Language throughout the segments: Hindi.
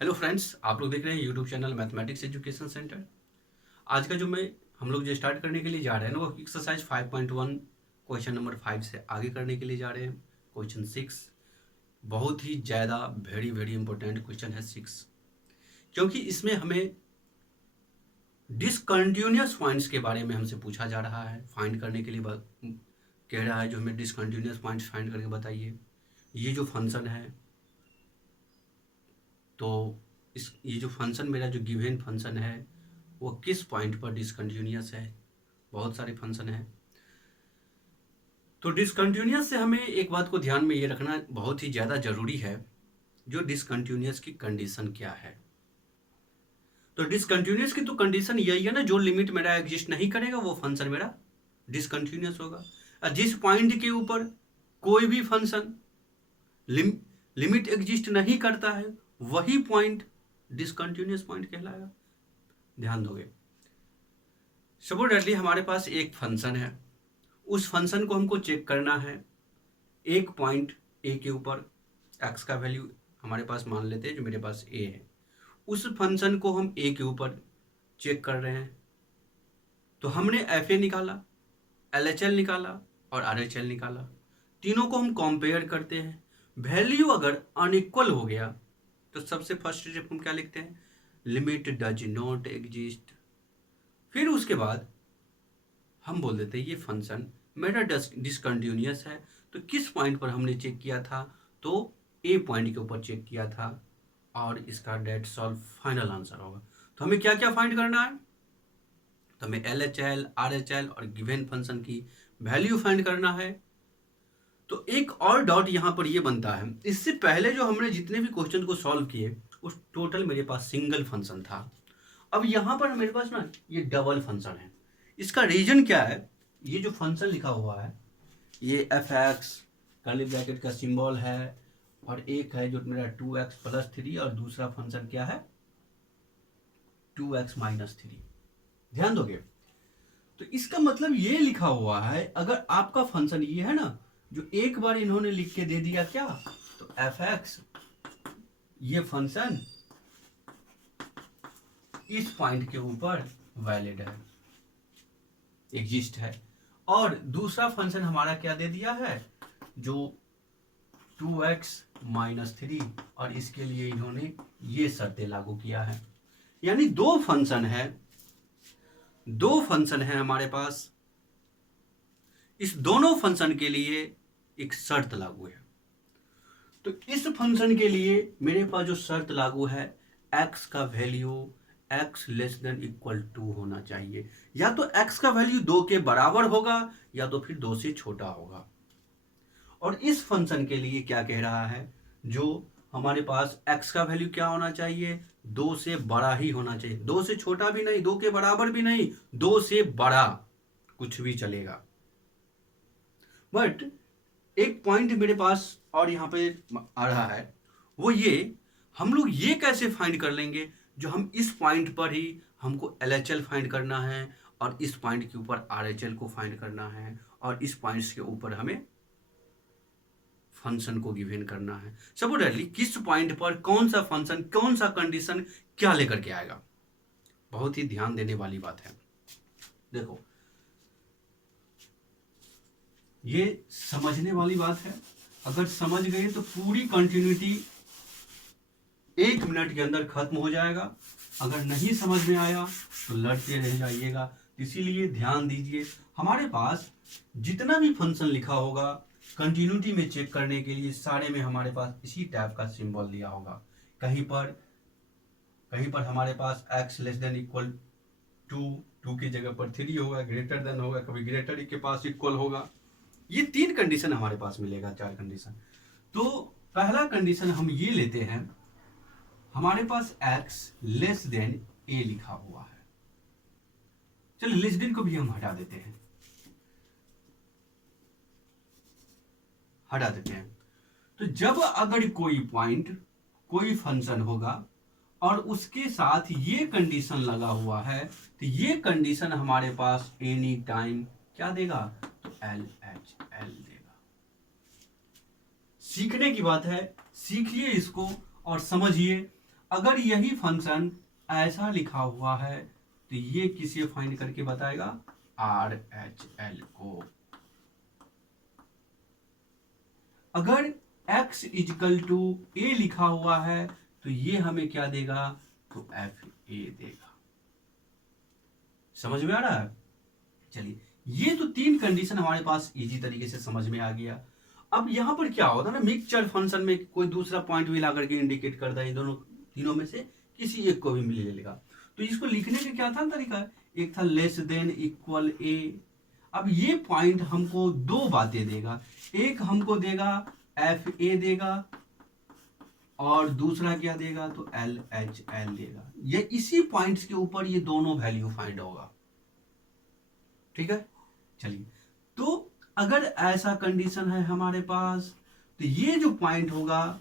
हेलो फ्रेंड्स, आप लोग देख रहे हैं YouTube channel mathematics education centre. आज का जो हम लोग जो स्टार्ट करने के लिए जा रहे हैं ना, वो एक्सरसाइज 5.1 क्वेश्चन नंबर 5 से आगे करने के लिए जा रहे हैं। क्वेश्चन 6 बहुत ही ज़्यादा वेरी वेरी इंपॉर्टेंट क्वेश्चन है 6, क्योंकि इसमें हमें डिसकंटिन्यूअस पॉइंट्स के बारे में हमसे पूछा जा रहा है। फाइंड करने के लिए कह रहा है जो हमें डिसकंटिन्यूअस पॉइंट्स फाइंड करके बताइए। ये जो फंक्शन है, तो ये जो फंक्शन मेरा जो गिवन फंक्शन है वो किस पॉइंट पर डिसकंटिन्यूअस है। बहुत सारे फंक्शन है, तो डिसकंटिन्यूअस से हमें एक बात को ध्यान में ये रखना बहुत ही ज़्यादा ज़रूरी है, जो डिसकंटिन्यूअस की कंडीशन क्या है। तो डिसकंटिन्यूअस की तो कंडीशन यही है ना, जो लिमिट मेरा एग्जिस्ट नहीं करेगा वो फंक्शन मेरा डिसकंटिन्यूअस होगा। और जिस पॉइंट के ऊपर कोई भी फंक्शन लिमिट एग्जिस्ट नहीं करता है वही पॉइंट डिसकंटिन्यूअस पॉइंट कहलाएगा। ध्यान दोगे। सपोज दैटली हमारे पास एक फंक्शन है, उस फंक्शन को हमको चेक करना है एक पॉइंट ए के ऊपर। एक्स का वैल्यू हमारे पास मान लेते हैं, जो मेरे पास ए है, उस फंक्शन को हम ए के ऊपर चेक कर रहे हैं। तो हमने एफ ए निकाला, एल एच एल निकाला और आर एच एल निकाला। तीनों को हम कंपेयर करते हैं। वैल्यू अगर अनइक्वल हो गया तो सबसे फर्स्ट स्टेप हम क्या लिखते हैं, लिमिट डज नॉट एग्जिस्ट। फिर उसके बाद हम बोल देते हैं ये फंक्शन मेरा डिसकंटिन्यूअस है। तो किस पॉइंट पर हमने चेक किया था, तो ए पॉइंट के ऊपर चेक किया था, और इसका डेट सॉल्व फाइनल आंसर होगा। तो हमें क्या क्या फाइंड करना है, तो हमें L H L, R H L और गिवन फंक्शन की वैल्यू फाइंड करना है। तो एक और डॉट यहाँ पर ये बनता है, इससे पहले जो हमने जितने भी क्वेश्चन को सॉल्व किए उस टोटल मेरे पास सिंगल फंक्शन था। अब यहाँ पर मेरे पास ना ये डबल फंक्शन है। इसका रीजन क्या है, ये जो फंक्शन लिखा हुआ है ये एफ एक्स कर्ली ब्रैकेट का सिंबल है, और एक है जो मेरा 2x+3 और दूसरा फंक्शन क्या है 2x-3। ध्यान दोगे। तो इसका मतलब ये लिखा हुआ है, अगर आपका फंक्शन ये है ना, जो एक बार इन्होंने लिख के दे दिया क्या, तो एफ एक्स ये फंक्शन इस पॉइंट के ऊपर वैलिड है, एग्जिस्ट है। और दूसरा फंक्शन हमारा क्या दे दिया है, जो 2x-3, और इसके लिए इन्होंने ये शर्तें लागू किया है। यानी दो फंक्शन है हमारे पास। इस दोनों फंक्शन के लिए एक शर्त लागू है। तो इस फंक्शन के लिए मेरे पास जो शर्त लागू है, x का वैल्यू x <= होना चाहिए। या तो x का वैल्यू 2 के बराबर होगा या तो फिर 2 से छोटा होगा। और इस फंक्शन के लिए क्या कह रहा है, जो हमारे पास x का वैल्यू क्या होना चाहिए, 2 से बड़ा ही होना चाहिए। 2 से छोटा भी नहीं, 2 के बराबर भी नहीं, 2 से बड़ा कुछ भी चलेगा। बट एक पॉइंट मेरे पास और यहाँ पे आ रहा है, वो ये, हम लोग ये कैसे फाइंड कर लेंगे, जो हम इस पॉइंट पर ही हमको एल एच एल फाइंड करना है, और इस पॉइंट के ऊपर आर एच एल को फाइंड करना है, और इस पॉइंट्स के ऊपर हमें फंक्शन को गिवन करना है। सपोज किस पॉइंट पर कौन सा फंक्शन, कौन सा कंडीशन क्या लेकर के आएगा। बहुत ही ध्यान देने वाली बात है। देखो, ये समझने वाली बात है। अगर समझ गए तो पूरी कंटिन्यूटी 1 मिनट के अंदर खत्म हो जाएगा। अगर नहीं समझ में आया तो लड़ते रह जाइएगा। इसीलिए ध्यान दीजिए, हमारे पास जितना भी फंक्शन लिखा होगा कंटिन्यूटी में चेक करने के लिए, सारे में हमारे पास इसी टाइप का सिंबल दिया होगा। कहीं पर हमारे पास x <= 2 की जगह पर 3 होगा, ग्रेटर देन होगा, कभी ग्रेटर के पास इक्वल होगा। ये 3 कंडीशन हमारे पास मिलेगा, 4 कंडीशन। तो पहला कंडीशन हम ये लेते हैं, हमारे पास x <= a लिखा हुआ है। चलो लेस देन को भी हम हटा देते हैं। तो जब अगर कोई पॉइंट, कोई फंक्शन होगा और उसके साथ ये कंडीशन लगा हुआ है, तो ये कंडीशन हमारे पास एनी टाइम क्या देगा, तो एल एच एल देगा। सीखने की बात है, सीखिए इसको और समझिए। अगर यही फंक्शन ऐसा लिखा हुआ है तो ये किसे फाइंड करके बताएगा, आर एच एल को। अगर x इजकल टू ए लिखा हुआ है तो ये हमें क्या देगा, तो एफ ए देगा। समझ में आ रहा है? चलिए, ये तो तीन कंडीशन हमारे पास इजी तरीके से समझ में आ गया। अब यहां पर क्या होता है ना, मिक्सचर फंक्शन में कोई दूसरा पॉइंट भी ला करके इंडिकेट करता है, इन दोनों तीनों में से किसी एक को भी मिल लेगा। तो इसको लिखने का क्या था तरीका, एक था लेस देन इक्वल ए। अब ये पॉइंट हमको दो बातें देगा, एक हमको देगा एफ ए देगा और दूसरा क्या देगा, तो एल एच एल देगा। ये इसी पॉइंट्स के ऊपर ये दोनों वैल्यू फाइंड होगा। ठीक है, चलिए, तो अगर ऐसा कंडीशन है हमारे पास तो ये जो पॉइंट होगा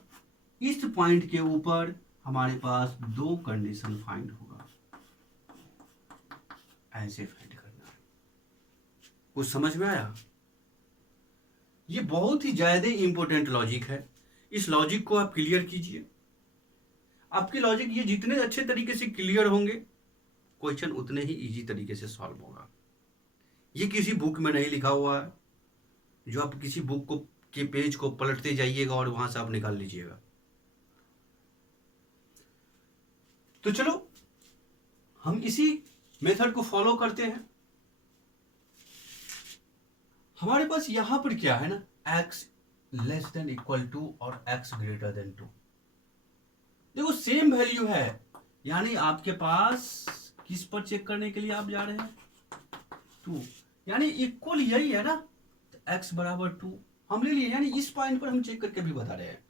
इस पॉइंट के ऊपर हमारे पास दो कंडीशन फाइंड होगा। ऐसे फाइंड करना है। कुछ समझ में आया? ये बहुत ही ज्यादा इंपॉर्टेंट लॉजिक है। इस लॉजिक को आप क्लियर कीजिए। आपके लॉजिक ये जितने अच्छे तरीके से क्लियर होंगे, क्वेश्चन उतने ही इजी तरीके से सॉल्व होगा। ये किसी बुक में नहीं लिखा हुआ है, जो आप किसी बुक को के पेज को पलटते जाइएगा और वहां से आप निकाल लीजिएगा। तो चलो हम इसी मेथड को फॉलो करते हैं। हमारे पास यहां पर क्या है ना, x less than equal to और x ग्रेटर देन 2। देखो सेम वैल्यू है, यानी आपके पास किस पर चेक करने के लिए आप जा रहे हैं, 2, यानी इक्वल यही है ना, तो x बराबर 2 हम ले लिए, यानी इस पॉइंट पर हम चेक करके भी बता रहे हैं।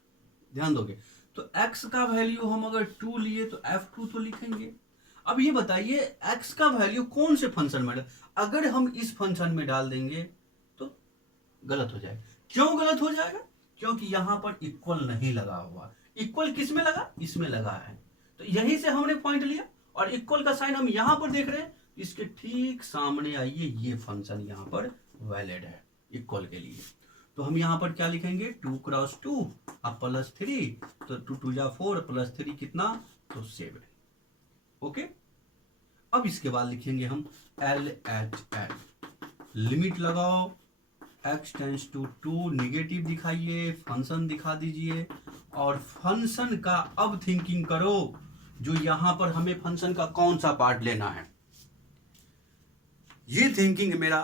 ध्यान दोगे तो x का वैल्यू हम अगर 2 लिए तो f2 तो लिखेंगे। अब ये बताइए x का वैल्यू कौन से फंक्शन में, अगर हम इस फंक्शन में डाल देंगे तो गलत हो जाएगा। क्यों गलत हो जाएगा? क्योंकि यहां पर इक्वल नहीं लगा हुआ। इक्वल किस में लगा, इसमें लगा है, तो यही से हमने पॉइंट लिया और इक्वल का साइन हम यहां पर देख रहे हैं। इसके ठीक सामने आइए, ये फंक्शन यहां पर वैलिड है इक्वल के लिए। तो हम यहां पर क्या लिखेंगे, 2 क्रॉस 2 अब प्लस 3, तो 2 2 जा 4 प्लस 3 कितना, तो 7। ओके, अब इसके बाद लिखेंगे हम एल एच एल, लिमिट लगाओ, x टेंस टू 2 निगेटिव दिखाइए, फंक्शन दिखा दीजिए और फंक्शन का अब थिंकिंग करो, जो यहां पर हमें फंक्शन का कौन सा पार्ट लेना है। ये थिंकिंग मेरा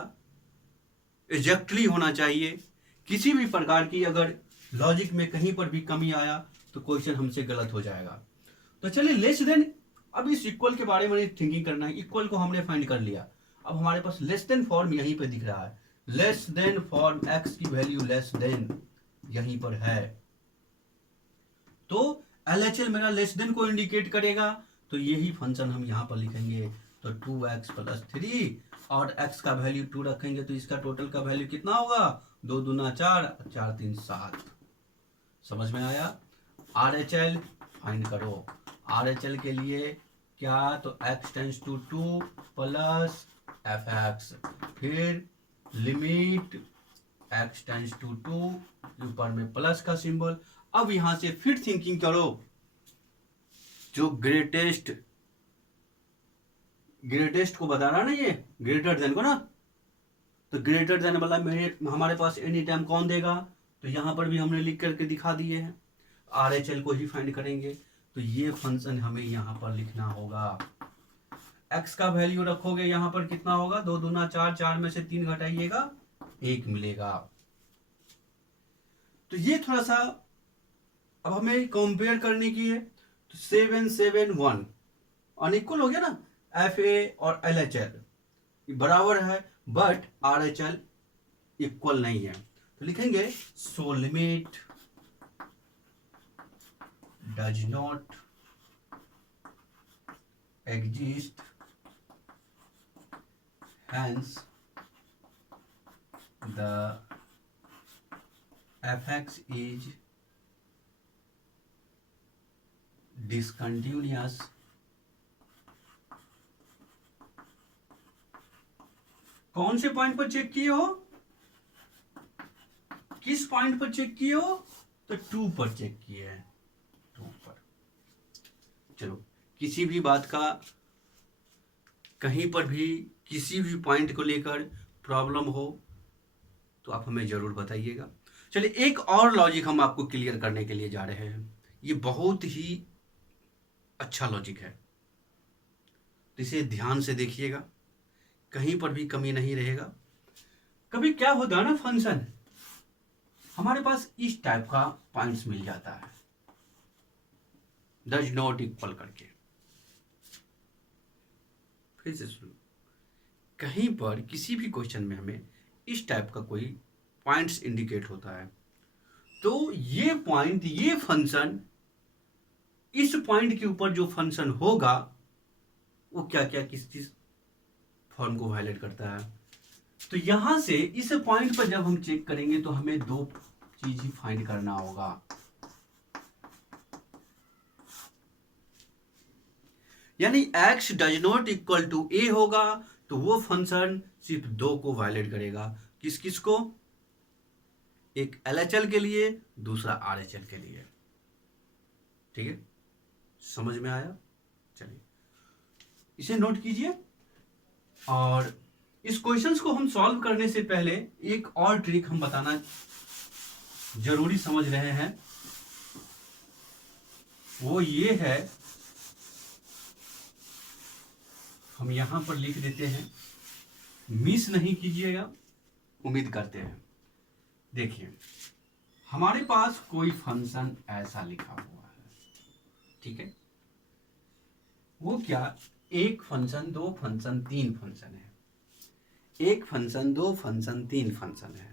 एग्जैक्टली होना चाहिए। किसी भी प्रकार की अगर लॉजिक में कहीं पर भी कमी आया तो क्वेश्चन हमसे गलत हो जाएगा। तो चलिए लेस देन, अब इस इक्वल के बारे में थिंकिंग करना है। इक्वल को हमने फाइंड कर लिया, अब हमारे पास लेस देन फॉर्म यहीं पे दिख रहा है, लेस देन फॉर्म x की वैल्यू लेस देन यहीं पर है, तो LHL मेरा लेस देन को इंडिकेट करेगा, तो यही फंक्शन हम यहां पर लिखेंगे। तो 2x प्लस 3 और x का वैल्यू 2 रखेंगे तो इसका टोटल का वैल्यू कितना होगा, 2 दूना 4, 4 3 7। समझ में आया? RHL फाइंड करो। RHL के लिए क्या, तो x tends to 2 plus fx, फिर लिमिट x टेंस टू 2, ऊपर में प्लस का सिंबल। अब यहां से फिर थिंकिंग करो, जो ग्रेटेस्ट को बताना ना, ये ग्रेटर देन को ना, तो ग्रेटर देन वाला हमारे पास एनी टाइम कौन देगा, तो यहां पर भी हमने लिख करके दिखा दिए हैं। RHL को ही फाइंड करेंगे, तो ये फंक्शन हमें यहां पर लिखना होगा। x का वैल्यू रखोगे यहां पर कितना होगा, 2 दूना 4, 4 में से 3 घटाइएगा 1 मिलेगा। तो ये थोड़ा सा अब हमें कंपेयर करने की है, तो 7 7 1 अनइक्वल हो गया ना, FA और LHL बराबर है, बट RHL इक्वल नहीं है, तो लिखेंगे so limit does not exist, hence the fx is discontinuous कौन से पॉइंट पर चेक किए हो, किस पॉइंट पर चेक किए हो, तो 2 पर चेक किए हैं, 2 पर। चलो, किसी भी बात का कहीं पर भी किसी भी पॉइंट को लेकर प्रॉब्लम हो तो आप हमें ज़रूर बताइएगा। चलिए, एक और लॉजिक हम आपको क्लियर करने के लिए जा रहे हैं। ये बहुत ही अच्छा लॉजिक है, तो इसे ध्यान से देखिएगा, कहीं पर भी कमी नहीं रहेगा। कभी क्या होता है ना, फंक्शन हमारे पास इस टाइप का पॉइंट्स मिल जाता है, डज नॉट इक्वल करके। फिर से सुनो, कहीं पर किसी भी क्वेश्चन में हमें इस टाइप का कोई पॉइंट्स इंडिकेट होता है, तो ये पॉइंट, ये फंक्शन, इस पॉइंट के ऊपर जो फंक्शन होगा वो क्या क्या किस किस फॉर्म को वायलेट करता है। तो यहां से इस पॉइंट पर जब हम चेक करेंगे तो हमें दो चीज ही फाइंड करना होगा। यानी x does not equal to a होगा तो वो फंक्शन सिर्फ दो को वायलेट करेगा। किस किस को? एक LHL के लिए, दूसरा RHL के लिए। ठीक है, समझ में आया? चलिए, इसे नोट कीजिए। और इस क्वेश्चंस को हम सॉल्व करने से पहले एक और ट्रिक हम बताना जरूरी समझ रहे हैं, वो ये है, हम यहां पर लिख देते हैं, मिस नहीं कीजिएगा, उम्मीद करते हैं। देखिए, हमारे पास कोई फंक्शन ऐसा लिखा हुआ है, ठीक है, वो क्या, एक फंक्शन, दो फंक्शन, तीन फंक्शन है, एक फंक्शन, दो फंक्शन, तीन फंक्शन है।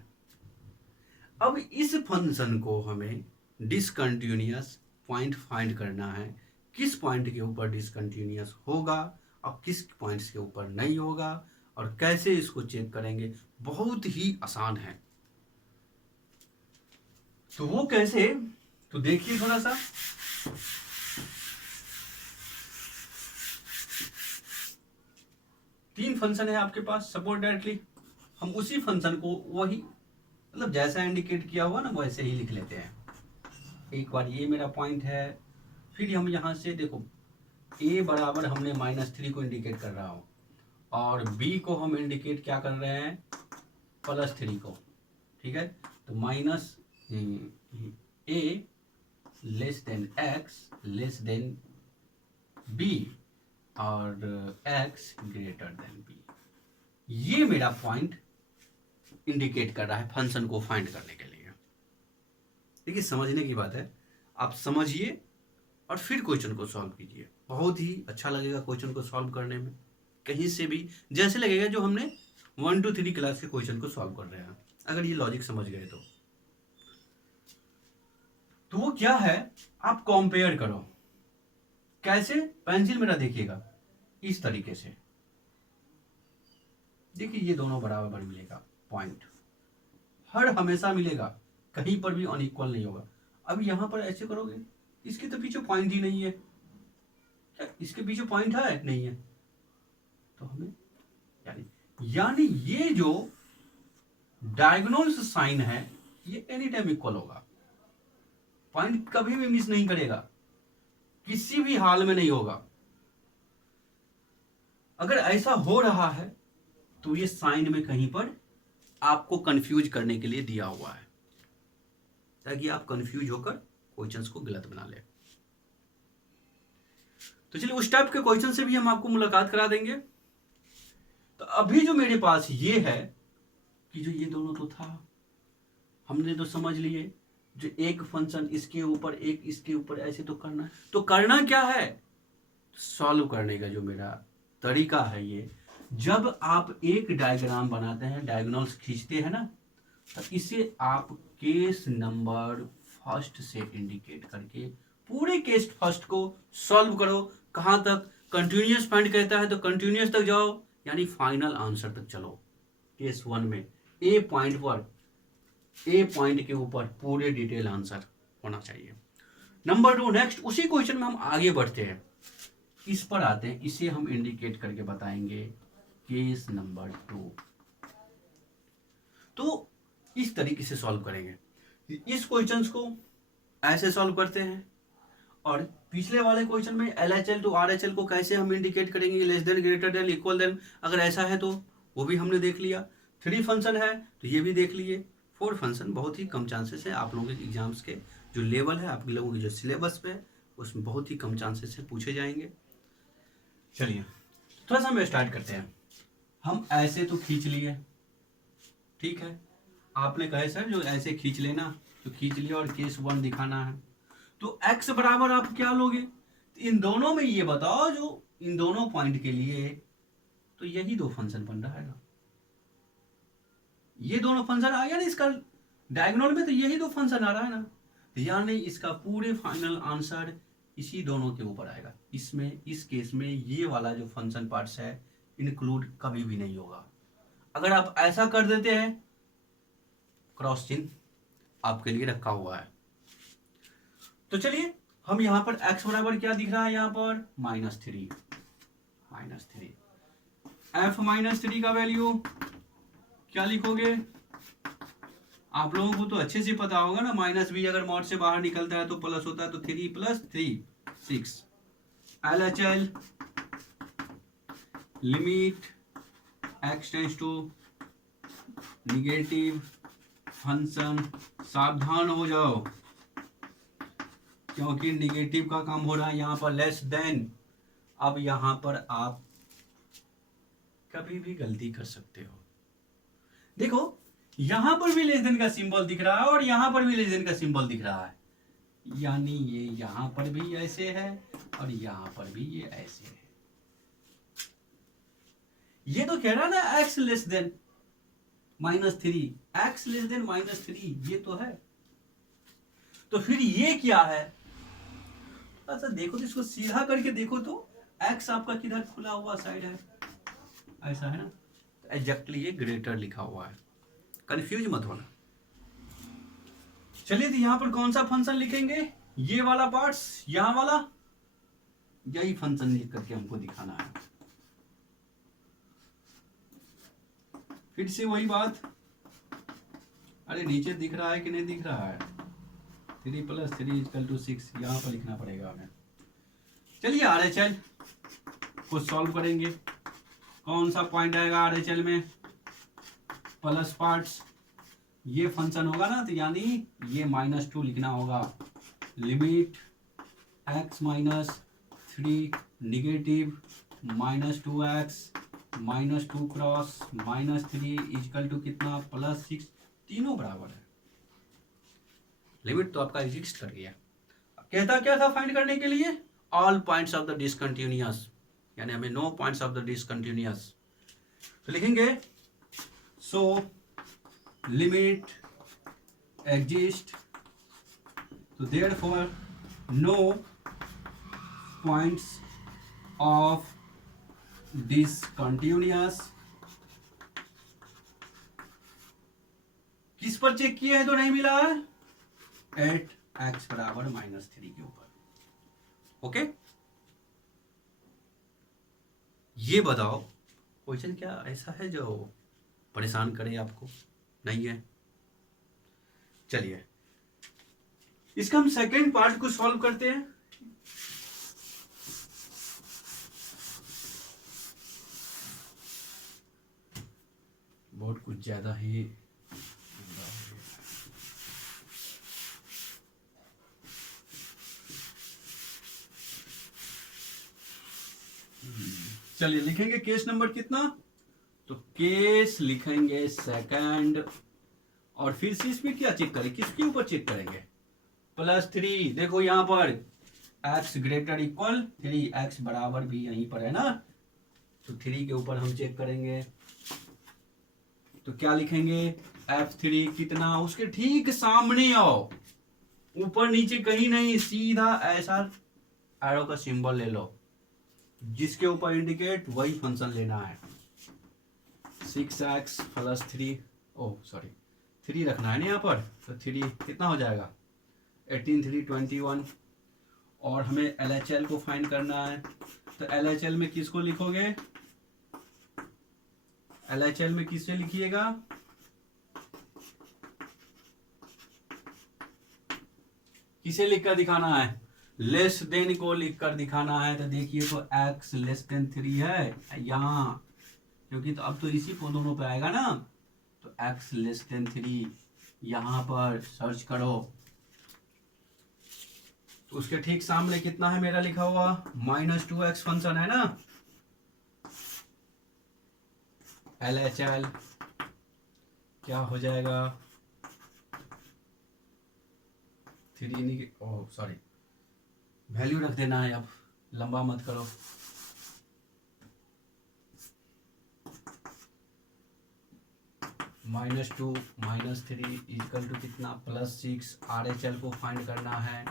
अब इस फंक्शन को हमें डिसकंटिन्यूअस पॉइंट फाइंड करना है, किस पॉइंट के ऊपर डिसकंटिन्यूअस होगा और किस पॉइंट्स के ऊपर नहीं होगा, और कैसे इसको चेक करेंगे। बहुत ही आसान है। तो वो कैसे, तो देखिए थोड़ा सा, तीन फंक्शन है आपके पास, सपोज डायरेक्टली हम उसी फंक्शन को वही, मतलब जैसा इंडिकेट किया हुआ ना वैसे ही लिख लेते हैं। एक बार ये मेरा पॉइंट है, फिर हम यहाँ से देखो, a बराबर हमने -3 को इंडिकेट कर रहा हूँ, और b को हम इंडिकेट क्या कर रहे हैं, +3 को। ठीक है, तो minus a less than x less then b और x ग्रेटर देन b। ये मेरा पॉइंट इंडिकेट कर रहा है फंक्शन को फाइंड करने के लिए। देखिए, समझने की बात है, आप समझिए और फिर क्वेश्चन को सॉल्व कीजिए। बहुत ही अच्छा लगेगा क्वेश्चन को सॉल्व करने में, कहीं से भी जैसे लगेगा जो हमने 1 to 3 क्लास के क्वेश्चन को सॉल्व कर रहे हैं, अगर ये लॉजिक समझ गए तो वो क्या है, आप कंपेयर करो। कैसे? पेंसिल मेरा देखिएगा इस तरीके से, देखिए ये दोनों बराबर मिलेगा, पॉइंट हर हमेशा मिलेगा, कहीं पर भी अनइक्वल नहीं होगा। अब यहां पर ऐसे करोगे, इसके तो पीछे पॉइंट ही नहीं है, क्या इसके पीछे पॉइंट है? नहीं है, तो हमें यानी ये जो डायगोनल साइन है ये एनी टाइम इक्वल होगा, पॉइंट कभी भी मिस नहीं करेगा, किसी भी हाल में नहीं होगा। अगर ऐसा हो रहा है तो ये साइन में कहीं पर आपको कंफ्यूज करने के लिए दिया हुआ है, ताकि आप कंफ्यूज होकर क्वेश्चंस को गलत बना ले। तो चलिए, उस टाइप के क्वेश्चन से भी हम आपको मुलाकात करा देंगे। तो अभी जो मेरे पास ये है कि जो ये दोनों तो था, हमने तो समझ लिए, जो एक फंक्शन इसके ऊपर एक इसके ऊपर ऐसे तो करना है। तो करना क्या है, सॉल्व करने का जो मेरा तरीका है, ये जब आप एक डायग्राम बनाते हैं, डायगोनल्स खींचते हैं ना, तो इसे आप केस नंबर फर्स्ट से इंडिकेट करके पूरे केस फर्स्ट को सॉल्व करो। कहां तक? कंटिन्यूअस पॉइंट कहता है तो कंटिन्यूअस तक जाओ, यानी फाइनल आंसर तक चलो। केस 1 में ए पॉइंट पर, ए पॉइंट के ऊपर पूरे डिटेल आंसर होना चाहिए। नंबर 2, नेक्स्ट उसी क्वेश्चन में हम आगे बढ़ते हैं, इस पर आते हैं, इसे हम इंडिकेट करके बताएंगे, केस नंबर 2। तो इस तरीके से सॉल्व करेंगे। इस क्वेश्चंस को ऐसे सॉल्व करते हैं, और पिछले वाले क्वेश्चन में LHL टू RHL को कैसे हम इंडिकेट करेंगे, less than, greater than, equal than, अगर ऐसा है तो वो भी हमने देख लिया। 3 फंक्शन है तो ये भी देख लिए। 4 फंक्शन बहुत ही कम चांसेस है, आप लोगों के एग्जाम्स के जो लेवल है, आप लोगों के जो सिलेबस पे है उसमें बहुत ही कम चांसेस से पूछे जाएंगे। चलिए थोड़ा सा हम स्टार्ट करते हैं। हम ऐसे तो खींच लिए, ठीक है, आपने कहे सर जो ऐसे खींच लेना तो खींच लिया और केस 1 दिखाना है, तो x बराबर आप क्या लोगे, तो इन दोनों में ये बताओ जो इन दोनों पॉइंट के लिए तो यही 2 फंक्शन बन रहा है ना, ये दोनों फंक्शन आ गया ना इसका डायगोनल में, तो यही 2 फंक्शन आ रहा है ना, यानी इसका पूरे फाइनल आंसर इसी दोनों के ऊपर आएगा। इसमें इस केस में ये वाला जो फंक्शन पार्ट्स है इंक्लूड कभी भी नहीं होगा। अगर आप ऐसा कर देते हैं, क्रॉस चिन्ह आपके लिए रखा हुआ है। तो चलिए हम यहां पर x बराबर क्या दिख रहा है, यहां पर -3 f -3 का वैल्यू क्या लिखोगे, आप लोगों को तो अच्छे से पता होगा ना, -b अगर मॉड से बाहर निकलता है तो प्लस होता है, तो 3 + 3 6 LHL limit x tends to negative function, सावधान हो जाओ क्योंकि निगेटिव का काम हो रहा है यहाँ पर, लेस देन। अब यहाँ पर आप कभी भी गलती कर सकते हो, देखो यहां पर भी लेस देन का सिंबल दिख रहा है और यहां पर भी लेस देन का सिंबल दिख रहा है, यानी ये यहां पर भी ऐसे है और यहां पर भी ये ऐसे है। ये तो कह रहा है ना x less then -3, x less then -3, ये तो है। तो फिर ये क्या है, अच्छा देखो तो इसको सीधा करके देखो तो x आपका किधर खुला हुआ साइड है, ऐसा है ना, तो एग्जैक्टली ये ग्रेटर लिखा हुआ है, कंफ्यूज मत होना। चलिए तो यहां पर कौन सा फंक्शन लिखेंगे, ये वाला पार्ट्स, यहां वाला, यही फंक्शन लिख करके हमको दिखाना है। फिर से वही बात, अरे नीचे दिख रहा है कि नहीं दिख रहा है, 3 + 3 = 6, यहां पर लिखना पड़ेगा हमें। चलिए RHL को सॉल्व करेंगे, कौन सा पॉइंट आएगा RHL में, प्लस पार्ट्स, ये फंक्शन होगा ना, तो यानी ये -2 लिखना होगा, limit x -3 negative -2x -2 cross -3 = कितना, +6, तीनों बराबर है। लिमिट तो आपका एग्जिस्ट कर गया। कहता क्या था फाइंड करने के लिए, all points of the discontinuous, यानी हमें no points of the discontinuous, तो लिखेंगे सो लिमिट एग्जिस्ट, तो therefore no points of discontinuous, किस पर चेक किया है तो नहीं मिला है, एट x बराबर -3 के ऊपर। ओके, ये बताओ क्वेश्चन क्या ऐसा है जो परेशान करे आपको, नहीं है। चलिए इसका हम सेकेंड पार्ट को सॉल्व करते हैं। बहुत कुछ ज्यादा ही चलिए लिखेंगे केस नंबर कितना, तो केस लिखेंगे सेकंड, और फिर से इसमें क्या चेक करें, किसके ऊपर चेक करेंगे, +3, देखो यहां पर x ग्रेटर इक्वल 3, x बराबर भी यहीं पर है ना, तो 3 के ऊपर हम चेक करेंगे, तो क्या लिखेंगे, f3 कितना, उसके ठीक सामने आओ, ऊपर नीचे कहीं नहीं, सीधा ऐसा एरो का सिंबल ले लो, जिसके ऊपर इंडिकेट वही फंक्शन लेना है, 6x + 3, ओह सॉरी 3 रखना है ना यहाँ पर, तो 3 कितना हो जाएगा, 18 3 21, और हमें LHL को फाइंड करना है, तो LHL में किसको लिखोगे, LHL में किससे लिखिएगा, किसे लिखकर दिखाना है, लेस देन को लिख कर दिखाना है तो देखिए तो x लेस देन 3 है यहाँ, क्योंकि तो अब तो इसी को दोनों पे आएगा ना, तो x लेस देन 3 यहाँ पर सर्च करो, तो उसके ठीक सामने कितना है मेरा लिखा हुआ, -2x फंक्शन है ना, LHL क्या हो जाएगा 3 ओह सॉरी वैल्यू रख देना है, अब लंबा मत करो, -2 -3 इक्वल टू कितना +6। RHL को फाइंड करना है,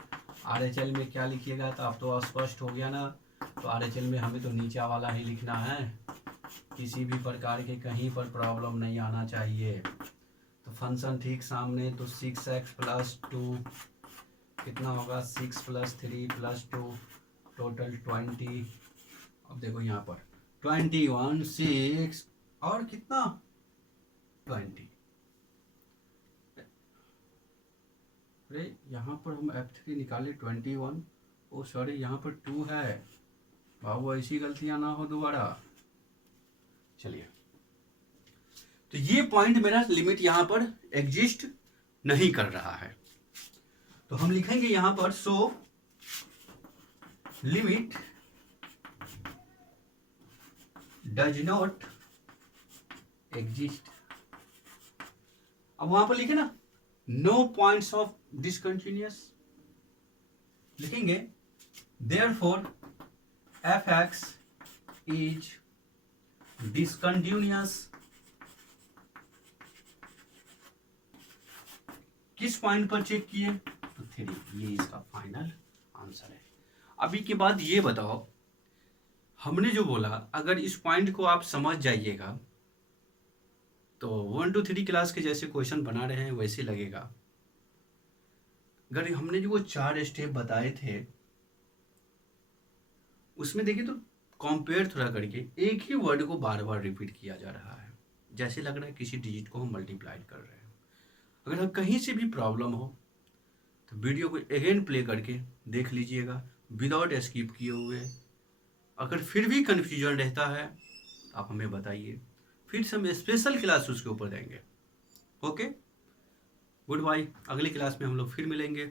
RHL में क्या लिखिएगा, तो अब तो स्पष्ट हो गया ना, तो RHL में हमें तो नीचा वाला ही लिखना है, किसी भी प्रकार के कहीं पर प्रॉब्लम नहीं आना चाहिए। तो फंक्शन ठीक सामने, तो 6x + 2 कितना होगा, 6 + 3 + 2 टोटल 20। अब देखो यहाँ पर 21 6 और कितना 20, अरे यहाँ पर हम F3 निकाले 21, ओ सॉरी यहाँ पर 2 है, बाबू ऐसी गलतियां ना हो दोबारा। चलिए, तो ये पॉइंट मेरा लिमिट यहां पर एग्जिस्ट नहीं कर रहा है, तो हम लिखेंगे यहां पर so limit does not exist. अब वहां पर लिखे ना नो पॉइंट्स ऑफ डिसकंटिन्यूअस, लिखेंगे देयरफॉर f(x) इज डिसकंटिन्यूअस किस पॉइंट पर चेक किए, तो 3, ये इसका फाइनल आंसर है। अभी के बाद ये बताओ, हमने जो बोला अगर इस पॉइंट को आप समझ जाइएगा तो 1 to 3 क्लास के जैसे क्वेश्चन बना रहे हैं वैसे लगेगा। अगर हमने जो वो 4 स्टेप बताए थे उसमें देखिए तो कंपेयर थोड़ा करके एक ही वर्ड को बार बार रिपीट किया जा रहा है, जैसे लग रहा है किसी डिजिट को हम मल्टीप्लाई कर रहे हैं। अगर कहीं से भी प्रॉब्लम हो तो वीडियो को अगेन प्ले करके देख लीजिएगा विदाउट स्किप किए हुए। अगर फिर भी कन्फ्यूजन रहता है तो आप हमें बताइए, फिर से हम स्पेशल क्लास उसके ऊपर देंगे। ओके, गुड बाय, अगली क्लास में हम लोग फिर मिलेंगे।